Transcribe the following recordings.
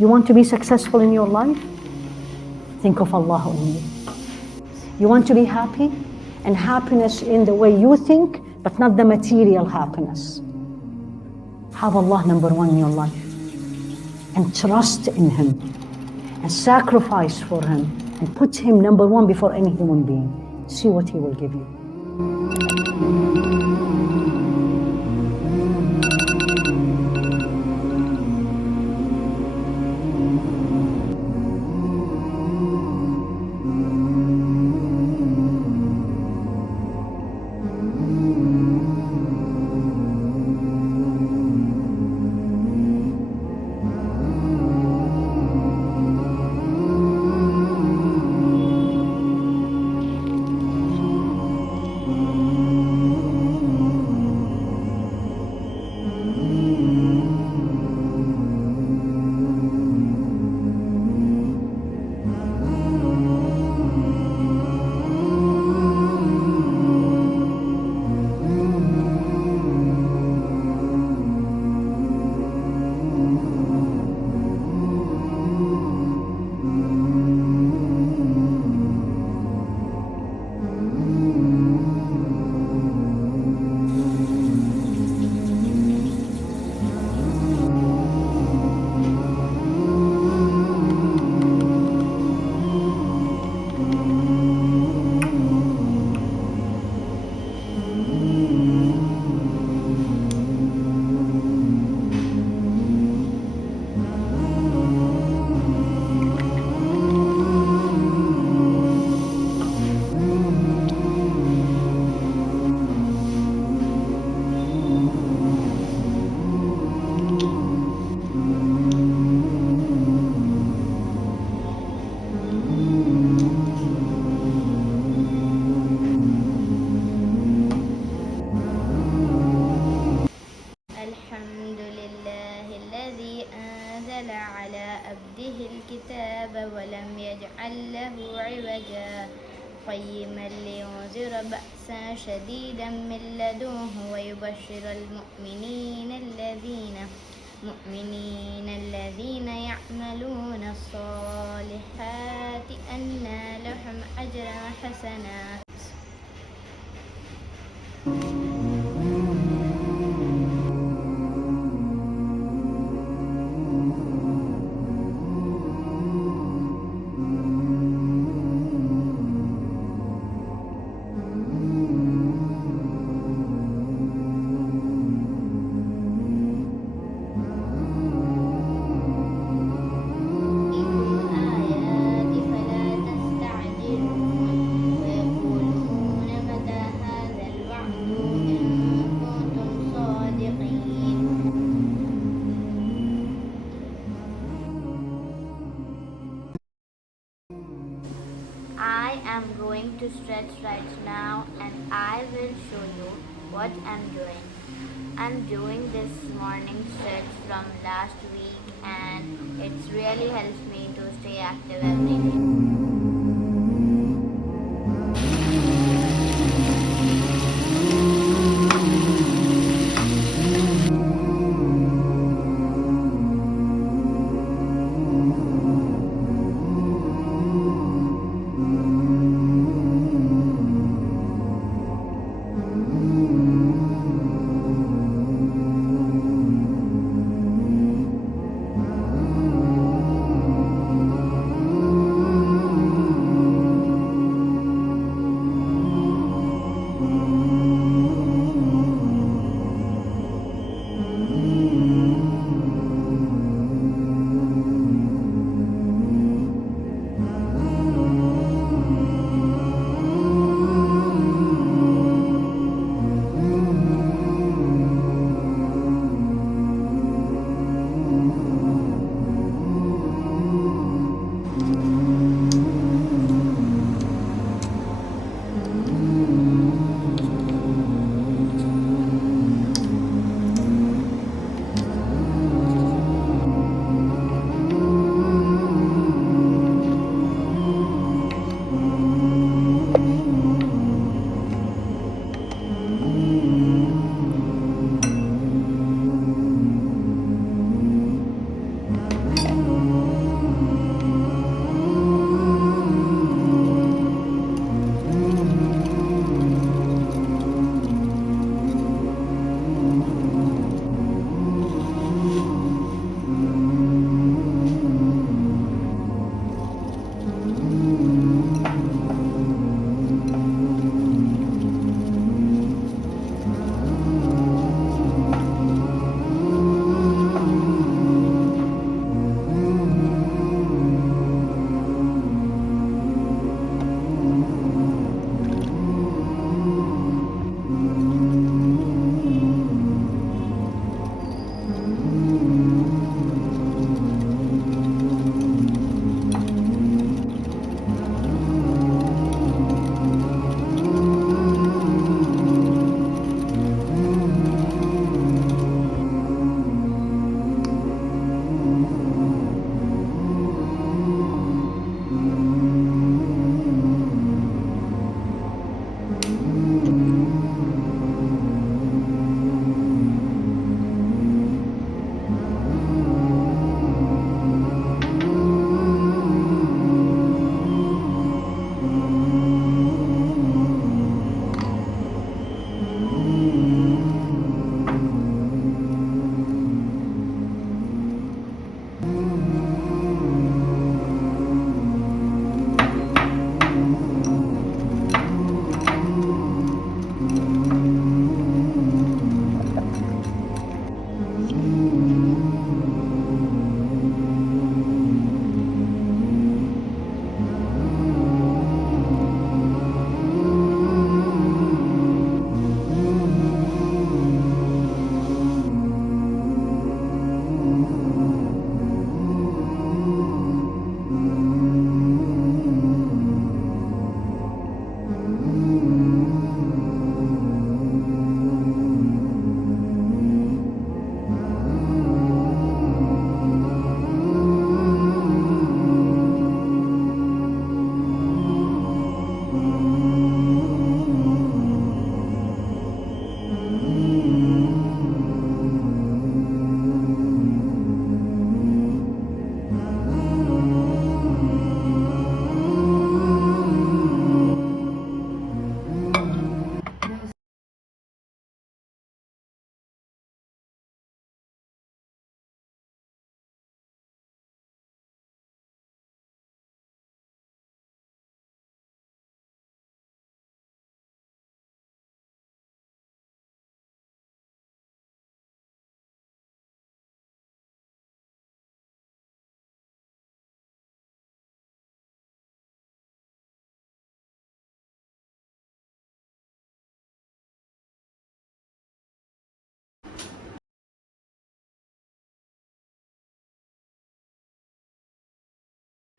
You want to be successful in your life? Think of Allah only. You want to be happy? And happiness in the way you think, but not the material happiness. Have Allah number one in your life. And trust in Him. And sacrifice for Him. And put Him number one before any human being. See what He will give you. ولم يجعل له عوجا قيما لينذر بأسا شديدا من لدنه ويبشر المؤمنين الذين يعملون الصالحات أن لهم أجرا حسنا. I am going to stretch right now and I will show you what I'm doing. I'm doing this morning stretch from last week and it really helps me to stay active every day.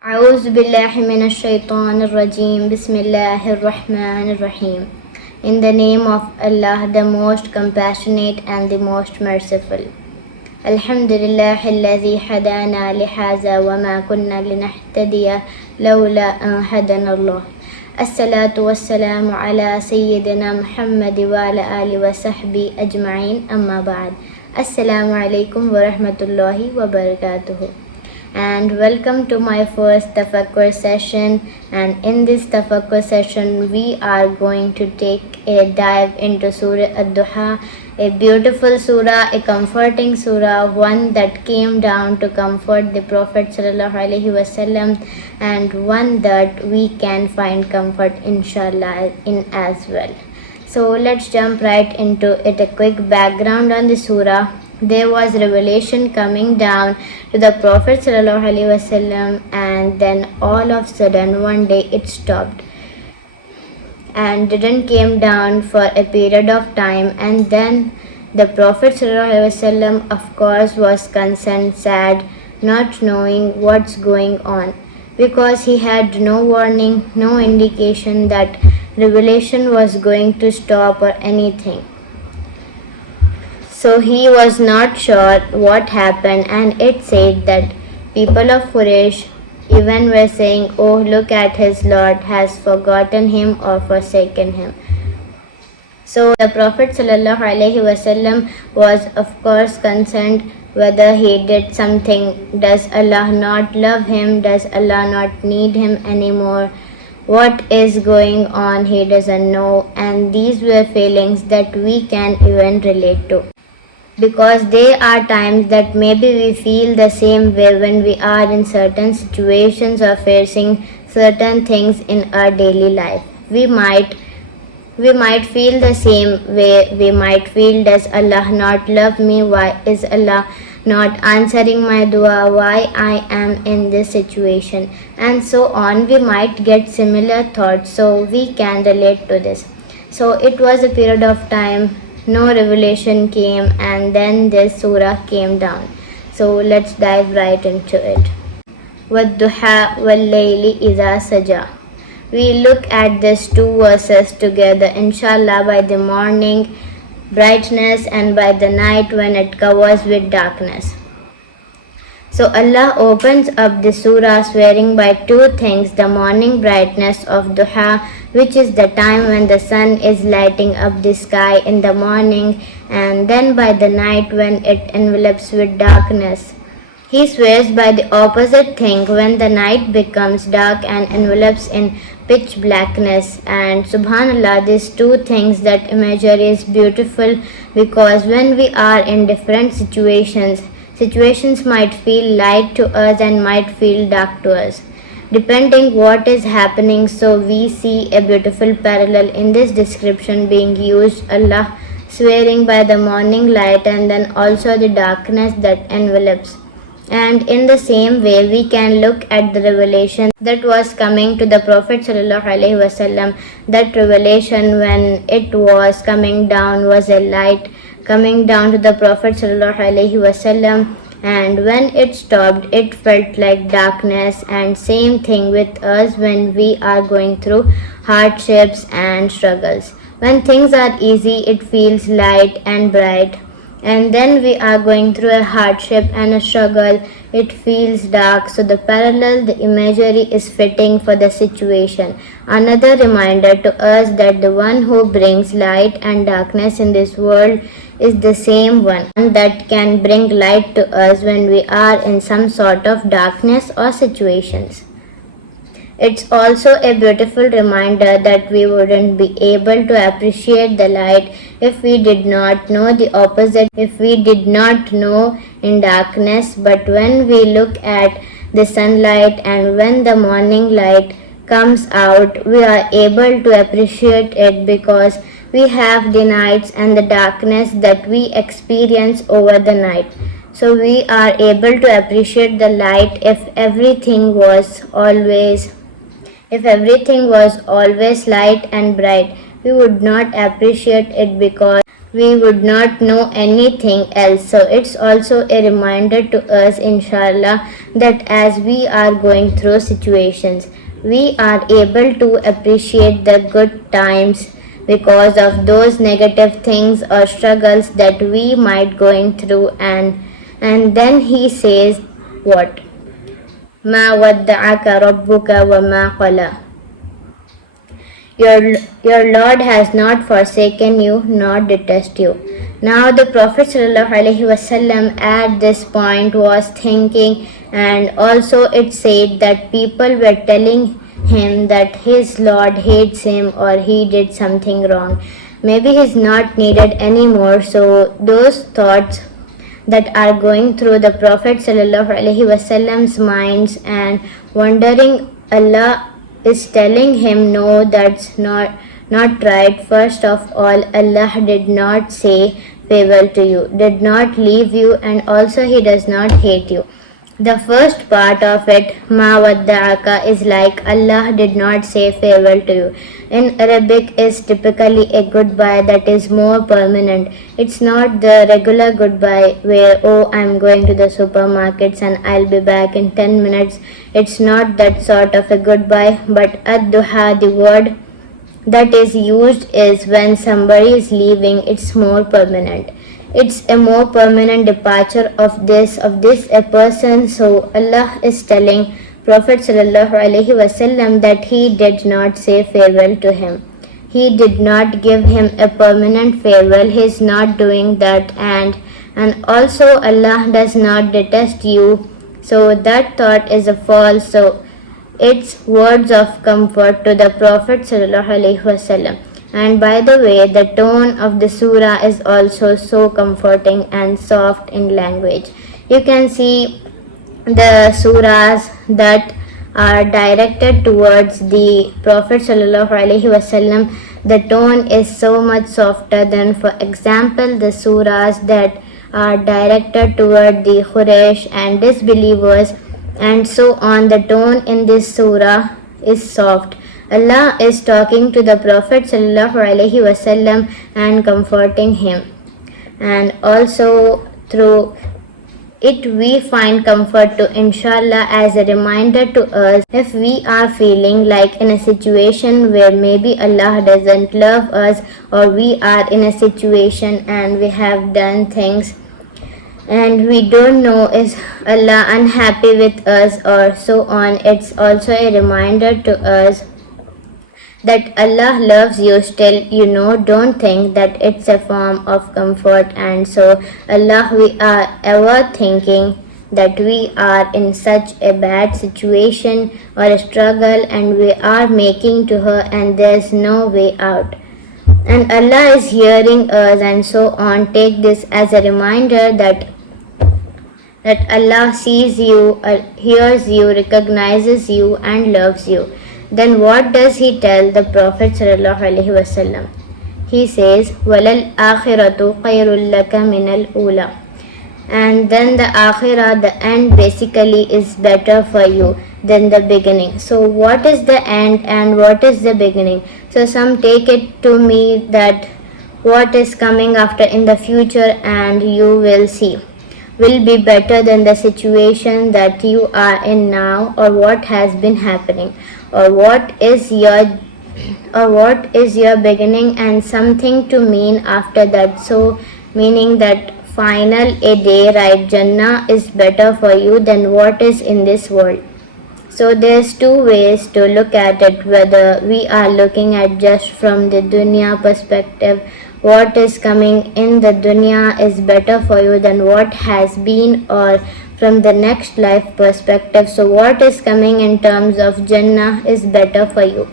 أعوذ بالله من الشيطان الرجيم. بسم الله الرحمن الرحيم. In the name of Allah, the most compassionate and the most merciful. الحمد لله الذي هدانا لهذا وما كنا لنهتدي لولا أن هدانا الله. الصلاة والسلام على سيدنا محمد وعلى آله وصحبه أجمعين. أما بعد. السلام عليكم ورحمة الله وبركاته. And welcome to my first tafakkur session. And in this tafakkur session we are going to take a dive into Surah Ad-Duha, a beautiful surah, a comforting surah, one that came down to comfort the Prophet ﷺ, and one that we can find comfort inshallah in as well. So let's jump right into it. A quick background on the surah. There was revelation coming down to the Prophet ﷺ, and then all of a sudden one day it stopped and didn't came down for a period of time. And then the Prophet ﷺ, of course, was concerned, sad, not knowing what's going on, because he had no warning, no indication that revelation was going to stop or anything. So he was not sure what happened, and it said that people of Quraysh even were saying, "Oh, look at his Lord has forgotten him or forsaken him." So the Prophet ﷺ was of course concerned whether he did something. Does Allah not love him? Does Allah not need him anymore? What is going on? He doesn't know. And these were feelings that we can even relate to, because there are times that maybe we feel the same way when we are in certain situations or facing certain things in our daily life. We might feel the same way. We might feel, does Allah not love me? Why is Allah not answering my dua? Why I am in this situation? And so on. We might get similar thoughts, so we can relate to this. So it was a period of time, no revelation came, and then this surah came down. So let's dive right into it. وَالضُّحَى وَاللَّيْلِ إِذَا سَجَى. We look at these two verses together, inshallah, by the morning brightness and by the night when it covers with darkness. So Allah opens up the surah swearing by two things: the morning brightness of duha, which is the time when the sun is lighting up the sky in the morning, and then by the night when it envelops with darkness. He swears by the opposite thing when the night becomes dark and envelops in pitch blackness. And subhanallah, these two things, that imagery is beautiful, because when we are in different situations might feel light to us and might feel dark to us, depending what is happening. So we see a beautiful parallel in this description being used. Allah swearing by the morning light and then also the darkness that envelops. And in the same way, we can look at the revelation that was coming to the Prophet ﷺ. That revelation, when it was coming down, was a light coming down to the Prophet ﷺ. And when it stopped, it felt like darkness. And same thing with us when we are going through hardships and struggles. When things are easy, it feels light and bright. And then we are going through a hardship and a struggle, it feels dark. So the parallel, the imagery is fitting for the situation. Another reminder to us that the one who brings light and darkness in this world is the same one that can bring light to us when we are in some sort of darkness or situations. It's also a beautiful reminder that we wouldn't be able to appreciate the light if we did not know the opposite, if we did not know in darkness. But when we look at the sunlight and when the morning light comes out, we are able to appreciate it, because we have the nights and the darkness that we experience over the night. So we are able to appreciate the light. If everything was always light and bright, we would not appreciate it, because we would not know anything else. So it's also a reminder to us, inshallah, that as we are going through situations, we are able to appreciate the good times because of those negative things or struggles that we might going through. And then he says what? Ma wadda'aka rabbuka wa ma qala. Your Lord has not forsaken you nor detest you. Now the Prophet ﷺ at this point was thinking, and also it said that people were telling him that his Lord hates him or he did something wrong. Maybe he's not needed anymore. So those thoughts that are going through the Prophet ﷺ's minds and wondering, Allah is telling him, no, that's not right. First of all, Allah did not say farewell to you, did not leave you, and also he does not hate you. The first part of it, ma wadda'aka, is like Allah did not say farewell to you. In Arabic is typically a goodbye that is more permanent. It's not the regular goodbye where, oh, I'm going to the supermarkets and I'll be back in 10 minutes. It's not that sort of a goodbye, but ad-duha, the word that is used is when somebody is leaving, it's more permanent. It's a more permanent departure of this a person. So Allah is telling Prophet ﷺ that he did not say farewell to him. He did not give him a permanent farewell. He is not doing that, and also Allah does not detest you. So that thought is a false. So it's words of comfort to the Prophet ﷺ. And by the way, the tone of the surah is also so comforting and soft in language. You can see the surahs that are directed towards the Prophet ﷺ, the tone is so much softer than, for example, the surahs that are directed toward the Quraysh and disbelievers and so on. The tone in this surah is soft. Allah is talking to the Prophet ﷺ and comforting him. And also through it we find comfort to, inshallah, as a reminder to us if we are feeling like in a situation where maybe Allah doesn't love us, or we are in a situation and we have done things and we don't know is Allah unhappy with us or so on. It's also a reminder to us that Allah loves you still. Don't think that it's a form of comfort. And so Allah, we are ever thinking that we are in such a bad situation or a struggle and we are making to her and there's no way out, and Allah is hearing us and so on. Take this as a reminder that Allah sees you, hears you, recognizes you and loves you. Then what does he tell the Prophet ﷺ? He says, وَلَلْ آخِرَةُ خَيْرٌ لَكَ مِنَ الْأُولَى. And then the akhirah, the end, basically is better for you than the beginning. So what is the end and what is the beginning? So some take it to me that what is coming after in the future and you will see will be better than the situation that you are in now, or what has been happening, or what is your beginning and something to mean after that. So meaning that final a day, right, Jannah is better for you than what is in this world. So there's two ways to look at it, whether we are looking at just from the dunya perspective, what is coming in the dunya is better for you than what has been, or from the next life perspective, so what is coming in terms of Jannah is better for you,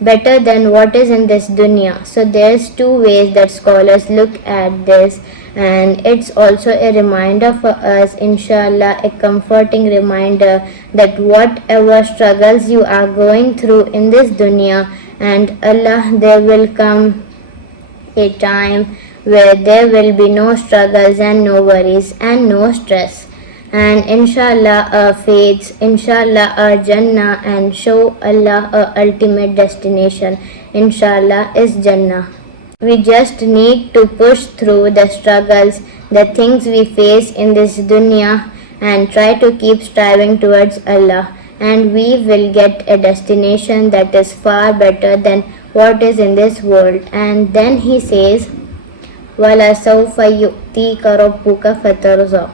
better than what is in this dunya. So there's two ways that scholars look at this, and it's also a reminder for us, inshallah, a comforting reminder that whatever struggles you are going through in this dunya, and Allah, there will come a time where there will be no struggles and no worries and no stress, and inshallah our fates, inshallah our Jannah, and show Allah our ultimate destination, inshallah, is Jannah. We just need to push through the struggles, the things we face in this dunya, and try to keep striving towards Allah, and we will get a destination that is far better than what is in this world. And then he says, وَلَسَوْفَ يُؤْتِيكَ رَبُّكَ فَتَرْضَى,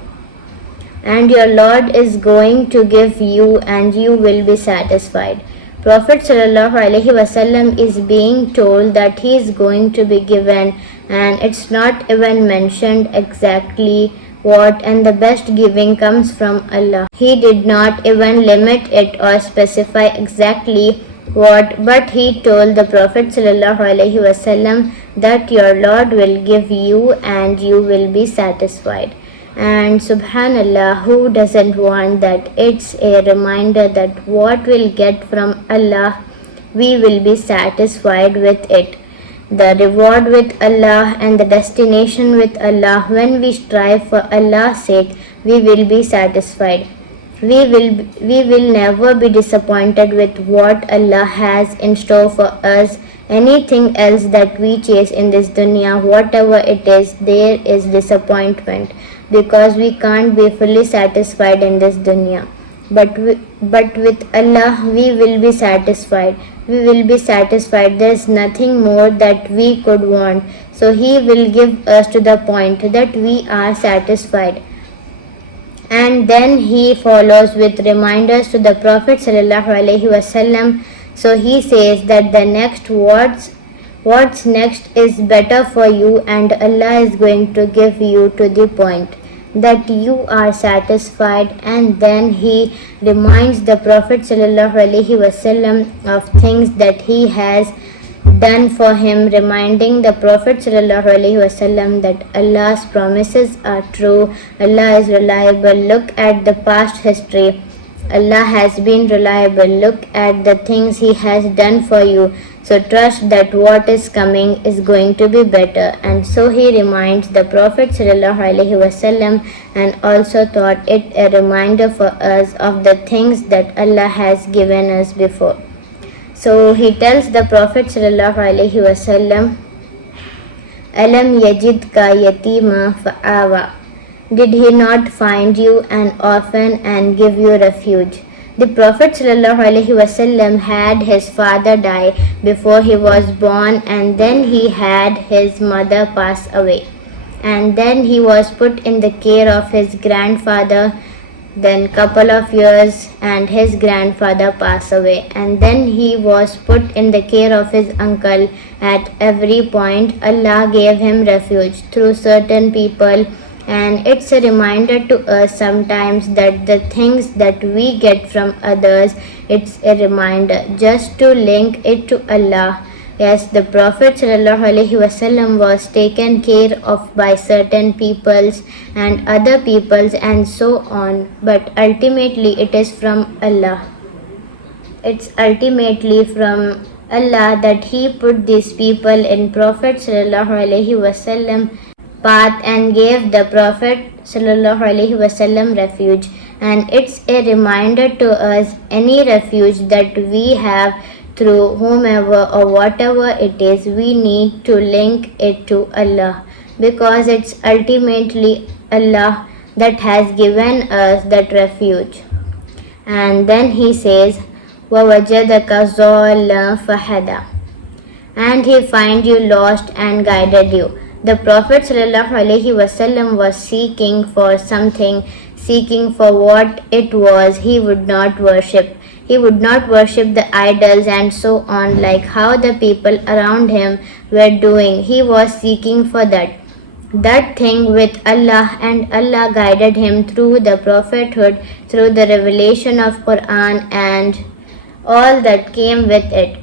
and your Lord is going to give you and you will be satisfied. Prophet ﷺ is being told that he is going to be given, and it's not even mentioned exactly what, and the best giving comes from Allah. He did not even limit it or specify exactly what, but he told the Prophet ﷺ that your Lord will give you and you will be satisfied. And subhanallah, who doesn't want that? It's a reminder that what we'll get from Allah, we will be satisfied with it. The reward with Allah and the destination with Allah, when we strive for Allah's sake, we will be satisfied. We will never be disappointed with what Allah has in store for us. Anything else that we chase in this dunya, whatever it is, there is disappointment, because we can't be fully satisfied in this dunya. But with Allah, we will be satisfied. We will be satisfied. There is nothing more that we could want. So He will give us to the point that we are satisfied. And then He follows with reminders to the Prophet ﷺ. So he says that the next what's next is better for you, and Allah is going to give you to the point that you are satisfied. And then he reminds the Prophet ﷺ of things that he has done for him, reminding the Prophet ﷺ that Allah's promises are true, Allah is reliable. Look at the past history. Allah has been reliable. Look at the things He has done for you. So trust that what is coming is going to be better. And so he reminds the Prophet ﷺ, and also thought it a reminder for us of the things that Allah has given us before. So he tells the Prophet ﷺ, Alam yajidka yatima fa'awa, did he not find you an orphan and give you refuge? The Prophet ﷺ had his father die before he was born, and then he had his mother pass away. And then he was put in the care of his grandfather. Then couple of years and his grandfather passed away, and then he was put in the care of his uncle. At every point Allah gave him refuge through certain people. And it's a reminder to us sometimes that the things that we get from others, it's a reminder just to link it to Allah. Yes, the Prophet ﷺ was taken care of by certain peoples and other peoples and so on, but ultimately it is from Allah. It's ultimately from Allah that He put these people in Prophet ﷺ path and gave the Prophet ﷺ refuge. And it's a reminder to us, any refuge that we have through whomever or whatever it is, we need to link it to Allah, because it's ultimately Allah that has given us that refuge. And then he says, وَوَجَدَكَ ضَالًّا فَهَدَى, and He find you lost and guided you. The Prophet ﷺ was seeking for something, seeking for what it was he would not worship. He would not worship the idols and so on, like how the people around him were doing. He was seeking for that thing with Allah, and Allah guided him through the prophethood, through the revelation of Quran and all that came with it.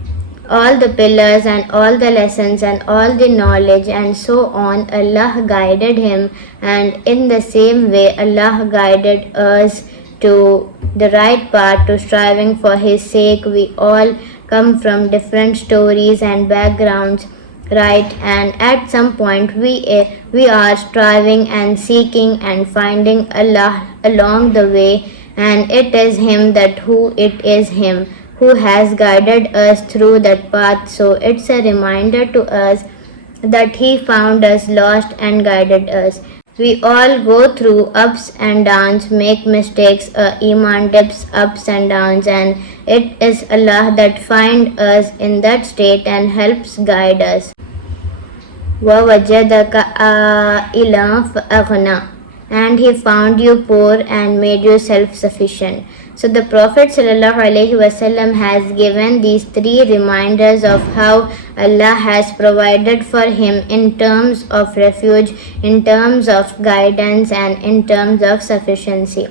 All the pillars and all the lessons and all the knowledge and so on, Allah guided him, and in the same way Allah guided us to the right path, to striving for His sake. We all come from different stories and backgrounds, right? And at some point we are striving and seeking and finding Allah along the way, and it is Him who has guided us through that path. So it's a reminder to us that He found us lost and guided us. We all go through ups and downs, make mistakes, Iman dips ups and downs, and it is Allah that finds us in that state and helps guide us. وَوَجَدَكَ عَائِلًا فَأَغْنَى, and He found you poor and made you self-sufficient. So the Prophet ﷺ has given these three reminders of how Allah has provided for him in terms of refuge, in terms of guidance, and in terms of sufficiency.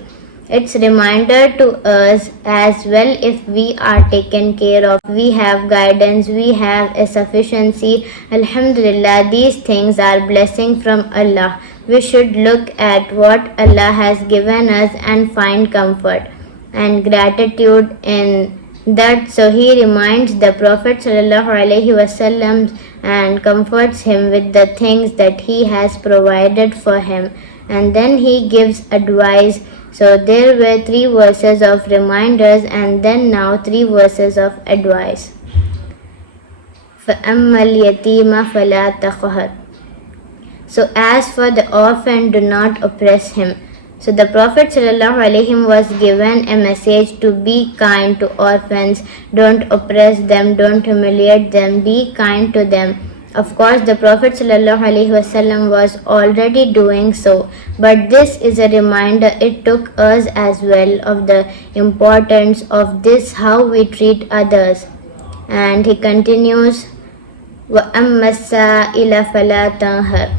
It's reminder to us as well. If we are taken care of, we have guidance, we have a sufficiency. Alhamdulillah, these things are blessing from Allah. We should look at what Allah has given us and find comfort and gratitude in that. So he reminds the Prophet ﷺ and comforts him with the things that he has provided for him, and then he gives advice. So there were 3 verses of reminders and then now 3 verses of advice. فَأَمَّا الْيَتِيمَ فَلَا تَقْهَرْ. So as for the orphan, do not oppress him. So the Prophet ﷺ was given a message to be kind to orphans, don't oppress them, don't humiliate them, be kind to them. Of course, the Prophet ﷺ was already doing so, but this is a reminder, it took us as well of the importance of this, how we treat others. And he continues, وَأَمَّا السَّائِلَ فَلَا تَنْهَرْ.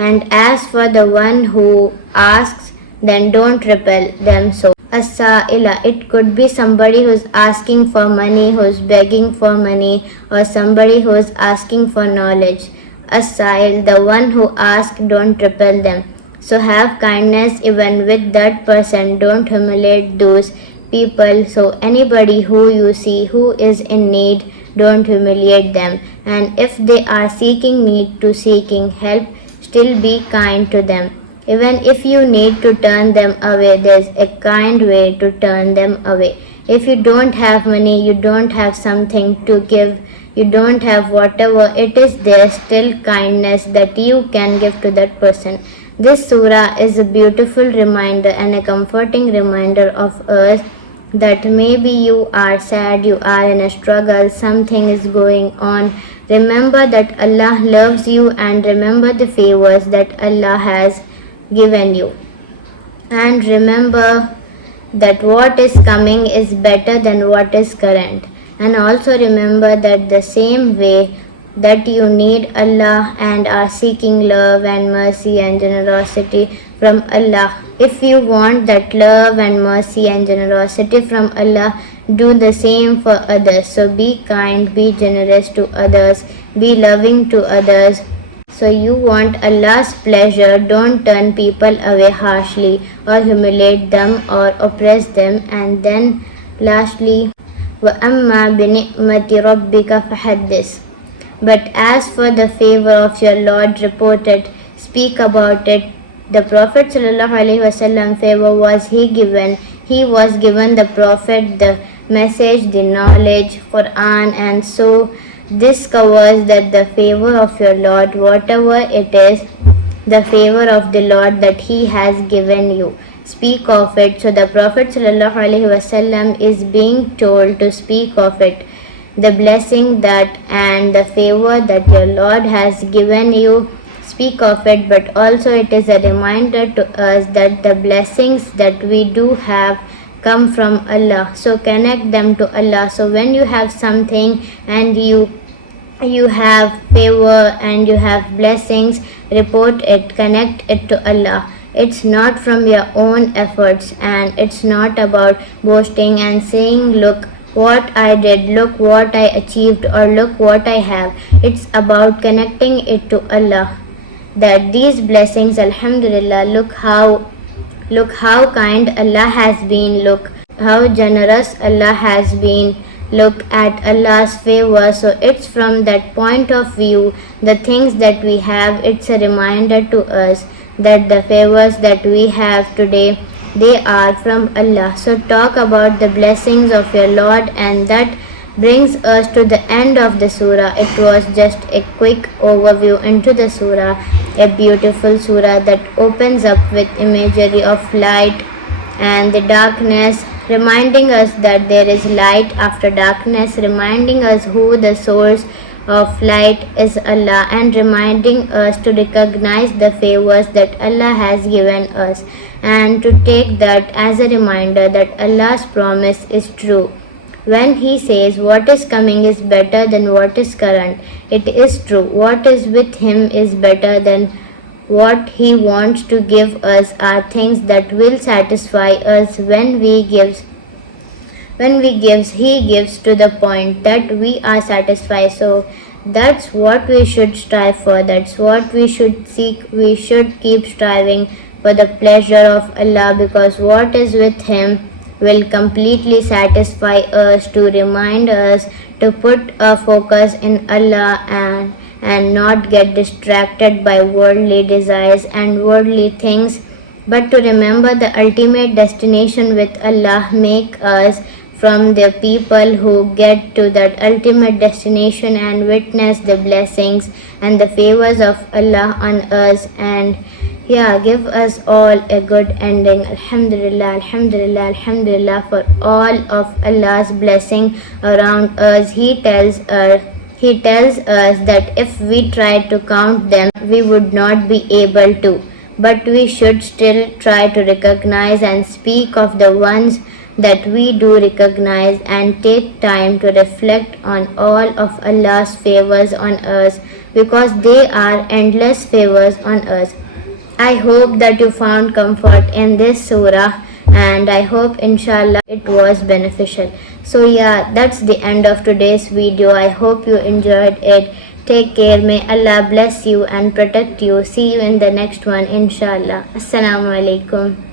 And as for the one who asks, then don't repel them. So as-sa'ila, it could be somebody who's asking for money, who's begging for money, or somebody who's asking for knowledge. As-sa'il, the one who asks, don't repel them. So have kindness even with that person, don't humiliate those people. So anybody who you see who is in need, don't humiliate them. And if they are seeking need to seeking help, still be kind to them. Even if you need to turn them away, there's a kind way to turn them away. If you don't have money, you don't have something to give, you don't have whatever it is, there still kindness that you can give to that person. This surah is a beautiful reminder and a comforting reminder of us that maybe you are sad, you are in a struggle, something is going on. Remember that Allah loves you and remember the favors that Allah has given you. And remember that what is coming is better than what is current. And also remember that the same way that you need Allah and are seeking love and mercy and generosity from Allah, if you want that love and mercy and generosity from Allah, do the same for others. So be kind, be generous to others, be loving to others. So you want Allah's pleasure, don't turn people away harshly or humiliate them or oppress them. And then lastly, وَأَمَّا بِنِعْمَةِ رَبِّكَ فَحَدِّثْ. But as for the favor of your Lord, report it, speak about it. The Prophet ﷺ favor was he was given the Prophet the message, the knowledge, Quran, and so this covers that the favor of your Lord, whatever it is, the favor of the Lord that He has given you, speak of it. So the Prophet ﷺ is being told to speak of it, the blessing that and the favor that your Lord has given you, speak of it. But also it is a reminder to us that the blessings that we do have come from Allah, so connect them to Allah. So when you have something and you have favor and you have blessings, report it, connect it to Allah. It's not from your own efforts and it's not about boasting and saying, look what I did, look what I achieved, or look what I have. It's about connecting it to Allah, that these blessings, alhamdulillah, look how kind Allah has been, look how generous Allah has been, look at Allah's favor. So it's from that point of view, the things that we have, it's a reminder to us that the favors that we have today, they are from Allah. So talk about the blessings of your Lord and that brings us to the end of the surah. It was just a quick overview into the surah, a beautiful surah that opens up with imagery of light and the darkness, reminding us that there is light after darkness, reminding us who the source of light is, Allah, and reminding us to recognize the favors that Allah has given us and to take that as a reminder that Allah's promise is true. When He says what is coming is better than what is current, it is true. What is with Him is better than what He wants to give us are things that will satisfy us when we gives. He gives to the point that we are satisfied. So that's what we should strive for. That's what we should seek. We should keep striving for the pleasure of Allah, because what is with Him will completely satisfy us, to remind us to put our focus in Allah and not get distracted by worldly desires and worldly things, but to remember the ultimate destination with Allah. Make us from the people who get to that ultimate destination and witness the blessings and the favors of Allah on us, and give us all a good ending. Alhamdulillah, Alhamdulillah, Alhamdulillah for all of Allah's blessing around us. He tells us that if we tried to count them, we would not be able to. But we should still try to recognize and speak of the ones that we do recognize and take time to reflect on all of Allah's favors on us, because they are endless favors on us. I hope that you found comfort in this surah, and I hope inshallah it was beneficial. So that's the end of today's video. I hope you enjoyed it. Take care. May Allah bless you and protect you. See you in the next one inshallah. Assalamu alaikum.